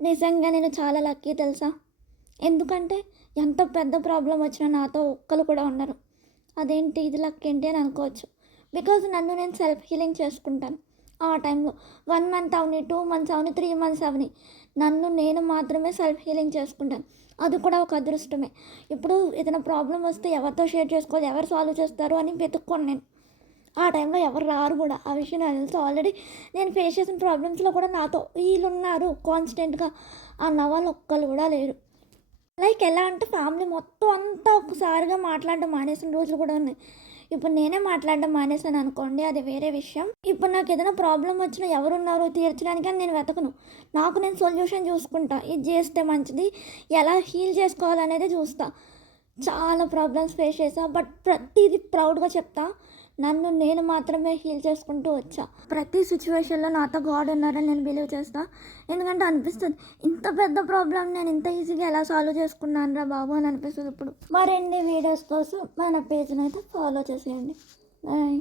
నిజంగా నేను చాలా లక్కీ తెలుసా? ఎందుకంటే ఎంత పెద్ద ప్రాబ్లమ్ వచ్చినా నాతో ఒక్కళ్ళు కూడా ఉండరు. అదేంటి ఇది లక్ ఏంటి అని అనుకోవచ్చు. బికాజ్ నన్ను నేను సెల్ఫ్ హీలింగ్ చేసుకుంటాను. ఆ టైంలో 1 మంత్ అవని, 2 మంత్స్ అవని, 3 మంత్స్ అవని నన్ను నేను మాత్రమే సెల్ఫ్ హీలింగ్ చేసుకుంటాను. అది కూడా ఒక అదృష్టమే. ఇప్పుడు ఏదైనా ప్రాబ్లమ్ వస్తే ఎవరితో షేర్ చేసుకోవాలి, ఎవరు సాల్వ్ చేస్తారు అని వెతుక్కోను నేను. ఆ టైంలో ఎవరు రారు కూడా. ఆ విషయం నాకు తెలుసు. ఆల్రెడీ నేను ఫేస్ చేసిన ప్రాబ్లమ్స్‌లో కూడా నాతో వీళ్ళున్నారు కాన్స్టెంట్‌గా అన్నవాళ్ళు ఒక్కళ్ళు కూడా లేరు. లైక్ ఎలా అంటే ఫ్యామిలీ మొత్తం అంతా ఒక్కసారిగా మాట్లాడడం మానేసిన రోజులు కూడా ఉన్నాయి. ఇప్పుడు నేనే మాట్లాడడం మానేసాను అనుకోండి, అది వేరే విషయం. ఇప్పుడు నాకు ఏదైనా ప్రాబ్లమ్ వచ్చినా ఎవరున్నారో తీర్చడానికి అని నేను వెతకను. నాకు నేను సొల్యూషన్ చూసుకుంటా. ఇది చేస్తే మంచిది, ఎలా హీల్ చేసుకోవాలనేది చూస్తా. చాలా ప్రాబ్లమ్స్ ఫేస్ చేశా. బట్ ప్రతీది ప్రౌడ్‌గా చెప్తా. నన్ను నేను మాత్రమే హీల్ చేసుకుంటూ వచ్చా. ప్రతి సిట్యుయేషన్‌లో నాతో గాడ్ ఉన్నారని నేను బిలీవ్ చేస్తా. ఎందుకంటే అనిపిస్తది, ఇంత పెద్ద ప్రాబ్లమ్ నేను ఇంత ఈజీగా ఎలా సాల్వ్ చేసుకున్నానురా బాబు అని అనిపిస్తది ఇప్పుడు. మరిన్ని వీడియోస్ కోసం మన పేజ్‌నైతే ఫాలో చేసేయండి. బాయ్.